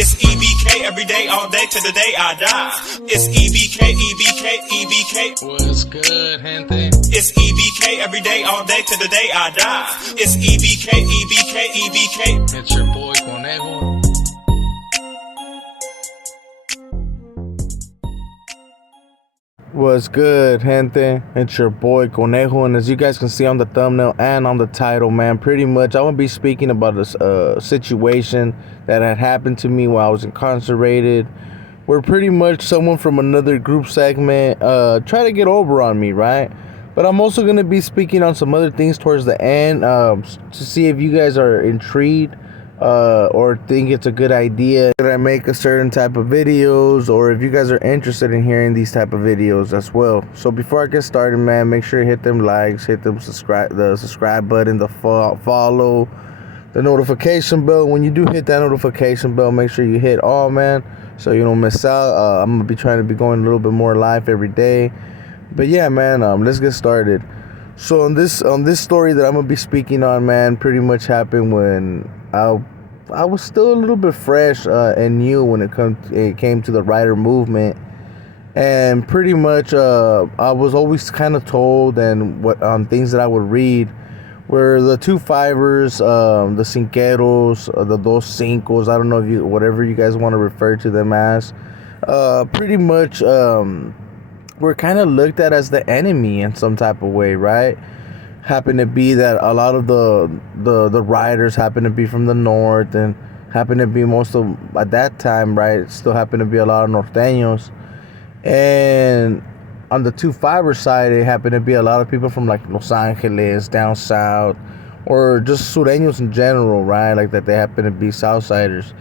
It's E.B.K every day, all day, to the day I die. It's E.B.K, E.B.K, E.B.K. What's good, gente? It's E.B.K every day, all day, to the day I die. It's E.B.K, E.B.K, E.B.K. It's your boy Conejo. What's good, gente? It's your boy Conejo, and as you guys can see on the thumbnail and on the title, man, pretty much I'm gonna be speaking about this situation that had happened to me while I was incarcerated, where pretty much someone from another group segment tried to get over on me, right? But I'm also gonna be speaking on some other things towards the end to see if you guys are intrigued or think it's a good idea that I make a certain type of videos, or if you guys are interested in hearing these type of videos as well. So before I get started, man, make sure you hit them likes, hit them subscribe button, the follow, the notification bell. When you do hit that notification bell, make sure you hit all, man, so you don't miss out. I'm gonna be trying to be going a little bit more live every day. But yeah, man, let's get started. So on this story that I'm gonna be speaking on, man, pretty much happened when I was still a little bit fresh and new when it came to the writer movement, and pretty much I was always kind of told and what things that I would read were the 2-5ers, the cinqueros, the dos cincos. I don't know if whatever you guys want to refer to them as. Pretty much we're kind of looked at as the enemy in some type of way, right? Happen to be that a lot of the writers happen to be from the north, and happen to be most of, at that time, right, still happen to be a lot of norteños. And on the 2-5er side, it happened to be a lot of people from like Los Angeles, down south, or just sureños in general, right? Like that they happen to be Southsiders.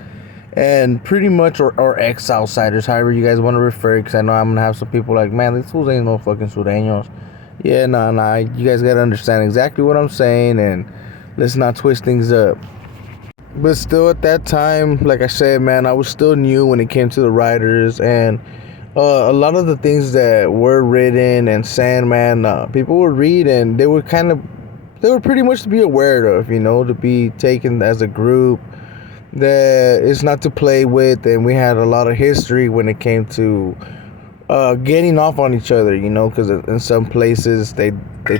And pretty much, or ex-Southsiders, however you guys want to refer, because I know I'm going to have some people like, man, these fools ain't no fucking sureños. Yeah, nah, you guys got to understand exactly what I'm saying, and let's not twist things up. But still, at that time, like I said, man, I was still new when it came to the writers, and a lot of the things that were written and said, man, people would read, and they were pretty much to be aware of, to be taken as a group that is not to play with. And we had a lot of history when it came to getting off on each other, because in some places they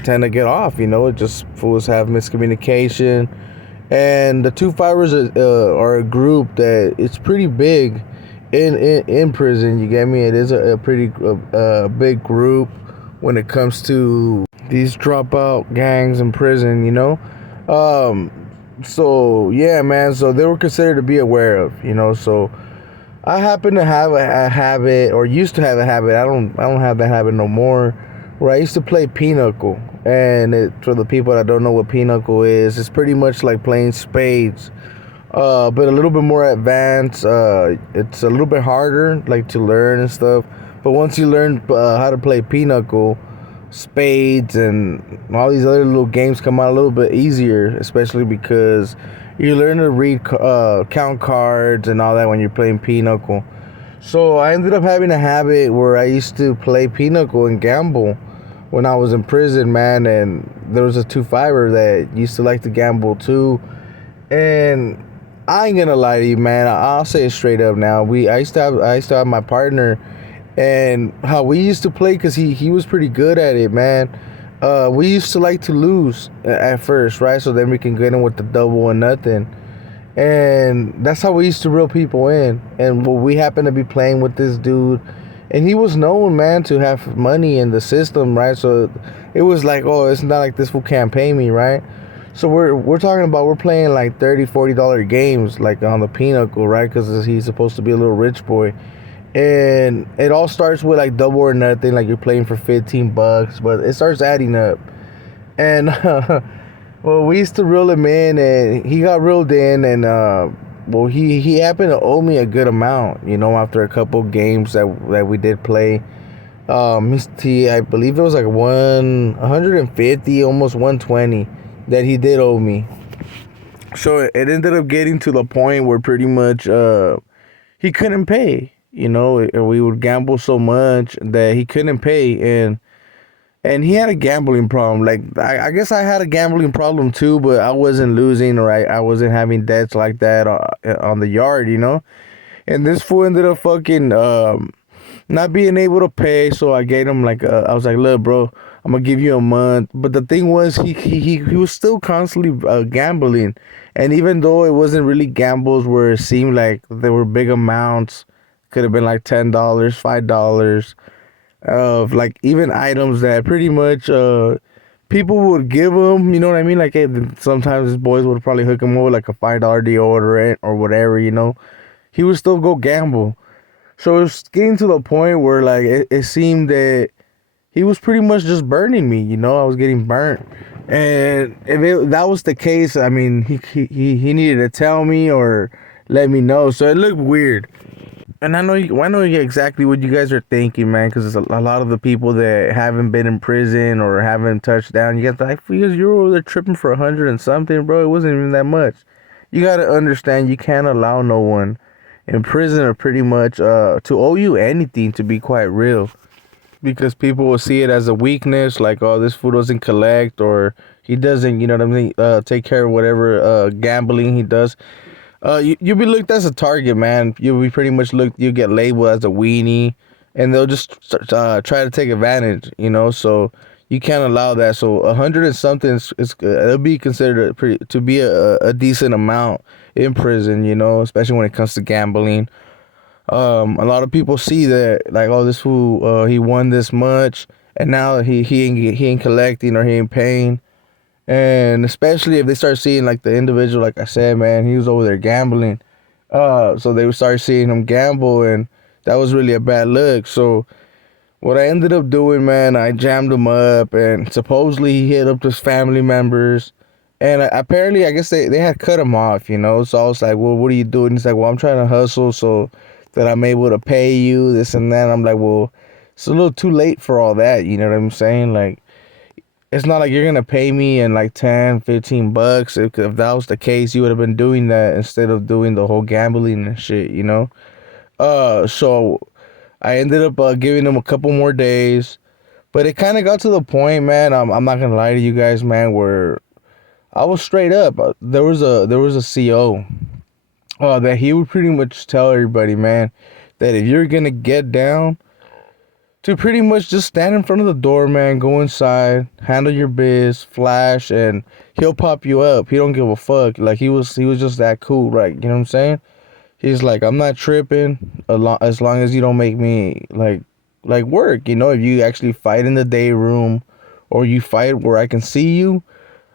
tend to get off, it just fools have miscommunication. And the 2-5ers are a group that it's pretty big in prison, you get me? It is a pretty big group when it comes to these dropout gangs in prison, so yeah, man, so they were considered to be aware of, so I happen to have a habit, or used to have a habit. I don't have that habit no more, where I used to play pinochle. And for the people that don't know what pinochle is, it's pretty much like playing spades, but a little bit more advanced. It's a little bit harder, like, to learn and stuff. But once you learn how to play pinochle, spades, and all these other little games come out a little bit easier, especially because you learn to read, count cards and all that when you're playing pinochle. So I ended up having a habit where I used to play pinochle and gamble when I was in prison, man. And there was a 2-5er that used to like to gamble too. And I ain't gonna lie to you, man, I'll say it straight up now. I used to have my partner, and how we used to play, because he was pretty good at it, man. We used to like to lose at first, right? So then we can get in with the double and nothing. And that's how we used to reel people in. And we happened to be playing with this dude, and he was known, man, to have money in the system, right? So it was like, oh, it's not like this fool can't pay me, right? So we're talking about, we're playing like $30-$40 games, like on the pinochle, right? Because he's supposed to be a little rich boy. And it all starts with like double or nothing, like you're playing for $15, but it starts adding up. And well, we used to reel him in, and he got reeled in, and well, he happened to owe me a good amount, after a couple games that we did play. I believe it was like 150, almost 120 that he did owe me. So it ended up getting to the point where pretty much he couldn't pay. We would gamble so much that he couldn't pay, and he had a gambling problem. Like, I guess I had a gambling problem too, but I wasn't losing, or I wasn't having debts like that on the yard, And this fool ended up fucking not being able to pay. So I gave him like I was like, look, bro, I'm gonna give you a month. But the thing was, he was still constantly gambling, and even though it wasn't really gambles where it seemed like there were big amounts, could have been like $10, $5 of like even items that pretty much people would give him. You know what I mean? Like, hey, sometimes his boys would probably hook him over like a $5 deodorant or whatever. You know, he would still go gamble. So it was getting to the point where like it seemed that he was pretty much just burning me. You know, I was getting burnt. And that was the case, I mean, he needed to tell me or let me know. So it looked weird. And I know exactly what you guys are thinking, man, because a lot of the people that haven't been in prison or haven't touched down, you guys are like, because you're over there tripping for 100 and something, bro. It wasn't even that much. You got to understand, you can't allow no one in prison or pretty much to owe you anything, to be quite real, because people will see it as a weakness, like, oh, this fool doesn't collect, or he doesn't, you know what I mean, take care of whatever gambling he does. You'll be looked as a target, man. You'll be pretty much looked. You get labeled as a weenie, and they'll just try to take advantage. You know, so you can't allow that. So 100 and something is it'll be considered to be a decent amount in prison. You know, especially when it comes to gambling. A lot of people see that like, oh, this fool, he won this much, and now he ain't collecting or he ain't paying. And especially if they start seeing like the individual, like I said, man, he was over there gambling. So they would start seeing him gamble, and that was really a bad look. So what I ended up doing, man, I jammed him up, and supposedly he hit up his family members. And apparently, I guess they had cut him off, you know. So I was like, well, what are you doing? He's like, well, I'm trying to hustle so that I'm able to pay you this and that. I'm like, well, it's a little too late for all that. You know what I'm saying? Like, it's not like you're gonna pay me in like 10, $15. If that was the case, you would have been doing that instead of doing the whole gambling and shit, you know. So I ended up giving him a couple more days, but it kind of got to the point, man. I'm not gonna lie to you guys, man, where I was straight up. There was a CO that he would pretty much tell everybody, man, that if you're gonna get down, to pretty much just stand in front of the door, man, go inside, handle your biz, flash, and he'll pop you up. He don't give a fuck. Like, he was just that cool, right? You know what I'm saying? He's like, I'm not tripping as long as you don't make me like work. You know, if you actually fight in the day room or you fight where I can see you,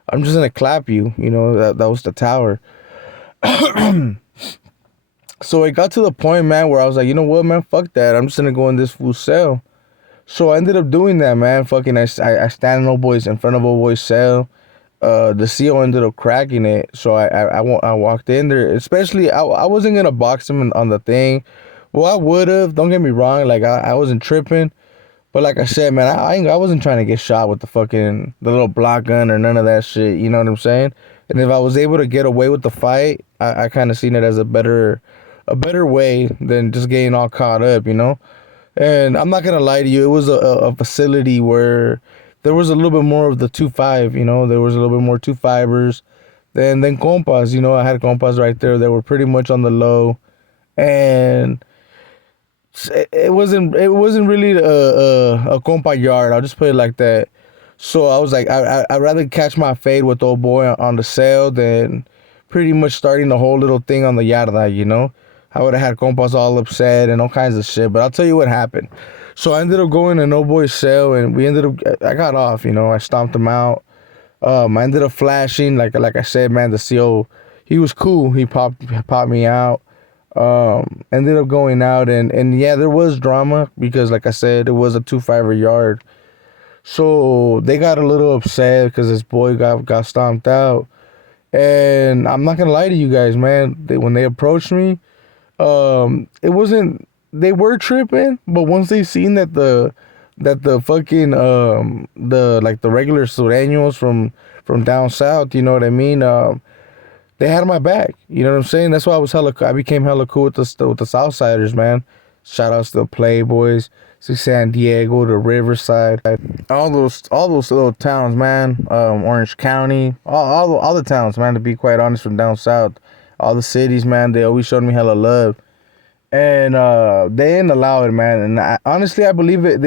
I'm just gonna clap you. You know, that was the tower. So it got to the point, man, where I was like, you know what, man, fuck that. I'm just gonna go in this fool's cell. So I ended up doing that, man. Fucking, I stand in old boys in front of old boy's cell. The CO ended up cracking it, so I walked in there. Especially, I wasn't gonna box him on the thing. Well, I would have. Don't get me wrong. Like, I wasn't tripping, but like I said, man, I wasn't trying to get shot with the little block gun or none of that shit. You know what I'm saying? And if I was able to get away with the fight, I kind of seen it as a better way than just getting all caught up. You know. And I'm not gonna lie to you, it was a facility where there was a little bit more of the 2.5, you know, there was a little bit more 2.5ers than compas, you know. I had compas right there that were pretty much on the low, and it wasn't really a compa yard. I'll just put it like that. So I was like, I'd rather catch my fade with old boy on the cell than pretty much starting the whole little thing on the yarda, you know. I would have had compas all upset and all kinds of shit. But I'll tell you what happened. So I ended up going to No Boy's cell, and I got off, you know. I stomped him out. I ended up flashing, like I said, man. The CO, he was cool. He popped me out. Ended up going out, and yeah, there was drama because, like I said, it was a 2.5 yard. So they got a little upset because this boy got stomped out. And I'm not gonna lie to you guys, man. When they approached me, it wasn't, they were tripping, but once they seen that the fucking the regular sureños from down south, you know what I mean, they had my back. You know what I'm saying? That's why I became hella cool with the Southsiders, man. Shout outs to the Playboys, to San Diego, to Riverside, all those little towns, man. Orange County, all the towns, man. To be quite honest, from down south, all the cities, man. They always showed me hella love. And they didn't allow it, man. And honestly, I believe it.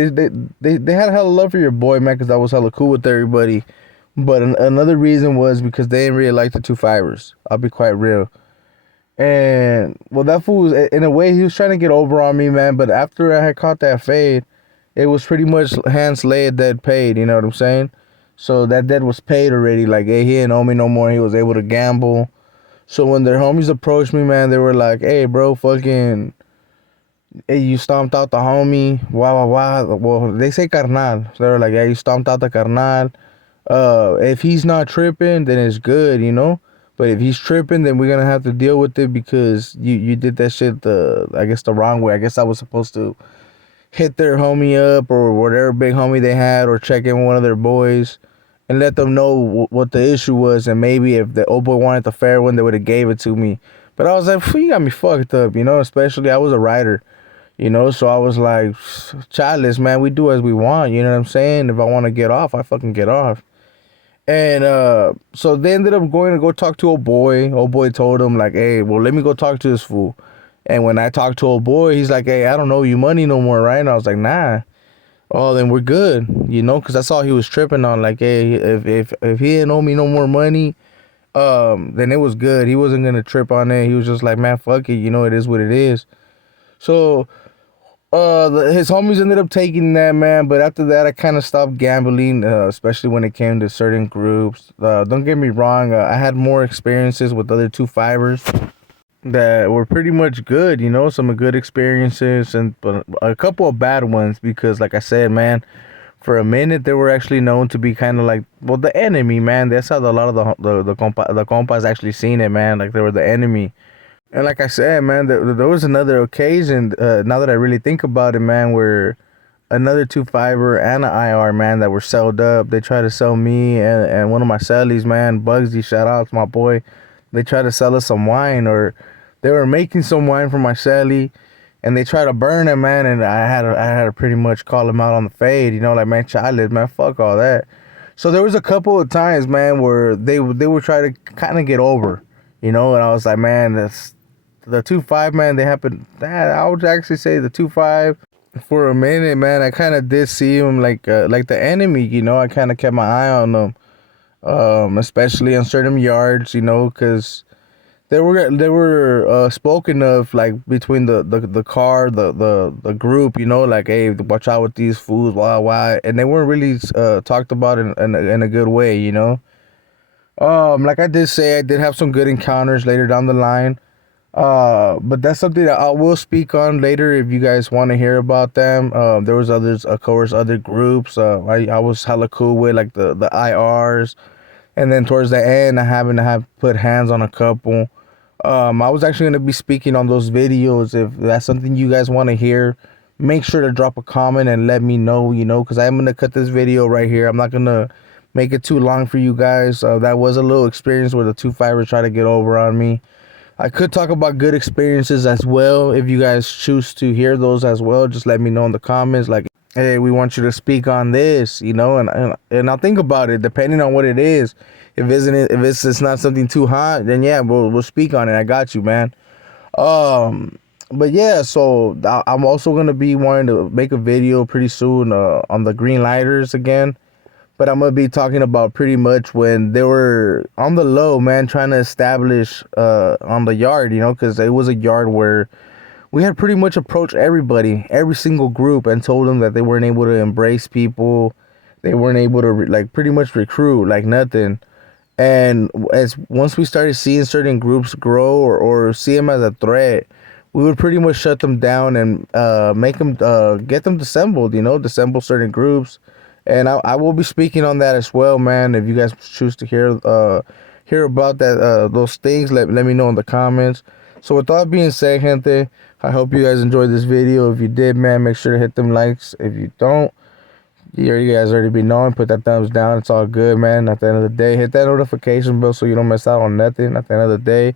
They had hella love for your boy, man, because I was hella cool with everybody. But another reason was because they didn't really like the 2-5ers. I'll be quite real. And well, that fool was, in a way, he was trying to get over on me, man. But after I had caught that fade, it was pretty much hands laid, dead paid. You know what I'm saying? So that debt was paid already. Like, hey, he didn't owe me no more. He was able to gamble. So when their homies approached me, man, they were like, hey, bro, fucking, hey, you stomped out the homie. Wow, wow, wow. Well, they say carnal. So they were like, yeah, you stomped out the carnal. If he's not tripping, then it's good, you know? But if he's tripping, then we're gonna have to deal with it because you did that shit I guess the wrong way. I guess I was supposed to hit their homie up or whatever big homie they had or check in with one of their boys and let them know what the issue was, and maybe if the old boy wanted the fair one, they would have gave it to me. But I was like, you got me fucked up, you know, especially I was a writer, you know, so I was like, childless, man, we do as we want, you know what I'm saying? If I want to get off, I fucking get off. And so they ended up going to go talk to old boy. Old boy told him like, hey, well, let me go talk to this fool. And when I talked to old boy, he's like, hey, I don't owe you money no more, right? And I was like, nah. Oh, then we're good, you know, because that's all he was tripping on. Like, hey, if he didn't owe me no more money, then it was good. He wasn't gonna trip on it. He was just like, man, fuck it, you know, it is what it is. So, his homies ended up taking that, man. But after that, I kind of stopped gambling, especially when it came to certain groups. Don't get me wrong, I had more experiences with other 2-5ers that were pretty much good, you know, some good experiences and but a couple of bad ones because, like I said, man, for a minute they were actually known to be kind of like, well, the enemy, man. That's how a lot of the compas actually seen it, man. Like they were the enemy. And like I said, man, there was another occasion. Now that I really think about it, man, where another 2-5er and an IR, man, that were sold up. They tried to sell me and one of my sellies, man, Bugsy. Shout out to my boy. They tried to sell us some wine, or they were making some wine for my celly, and they tried to burn it, man. And I had to pretty much call him out on the fade, you know, like, man, childless, man, fuck all that. So there was a couple of times, man, where they would try to kind of get over, you know, and I was like, man, that's the 2-5, man. They happened. I would actually say the 2-5. For a minute, man, I kind of did see him like the enemy, you know. I kind of kept my eye on them, especially on certain yards, you know, because they were spoken of like between the car, the group, you know, like, hey, watch out with these fools, why, and they weren't really talked about in a good way, you know. Like I did say, I did have some good encounters later down the line. But that's something that I will speak on later if you guys want to hear about them. There was others, of course, other groups. I was hella cool with like the IRs, and then towards the end, I happened to have put hands on a couple. I was actually gonna be speaking on those videos. If that's something you guys want to hear, make sure to drop a comment and let me know. You know, because I'm gonna cut this video right here. I'm not gonna make it too long for you guys. That was a little experience where the 2-5ers tried to get over on me. I could talk about good experiences as well. If you guys choose to hear those as well, just let me know in the comments. Like, hey, we want you to speak on this, you know, and I'll think about it depending on what it is. If it's not something too hot, then yeah, we'll speak on it. I got you, man. But yeah, so I'm also gonna be wanting to make a video pretty soon on the green lighters again. But I'm going to be talking about pretty much when they were on the low, man, trying to establish on the yard, you know, because it was a yard where we had pretty much approached everybody, every single group, and told them that they weren't able to embrace people. They weren't able to, like, pretty much recruit, like nothing. And once we started seeing certain groups grow or see them as a threat, we would pretty much shut them down and make them, get them dissembled, you know, dissemble certain groups. And I will be speaking on that as well, man. If you guys choose to hear about that those things, let me know in the comments. So with that being said, gente, I hope you guys enjoyed this video. If you did, man, make sure to hit them likes. If you don't, you guys already be knowing, put that thumbs down. It's all good, man. At the end of the day, hit that notification bell so you don't miss out on nothing. At the end of the day,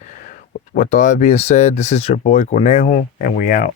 with all that being said, this is your boy Conejo, and we out.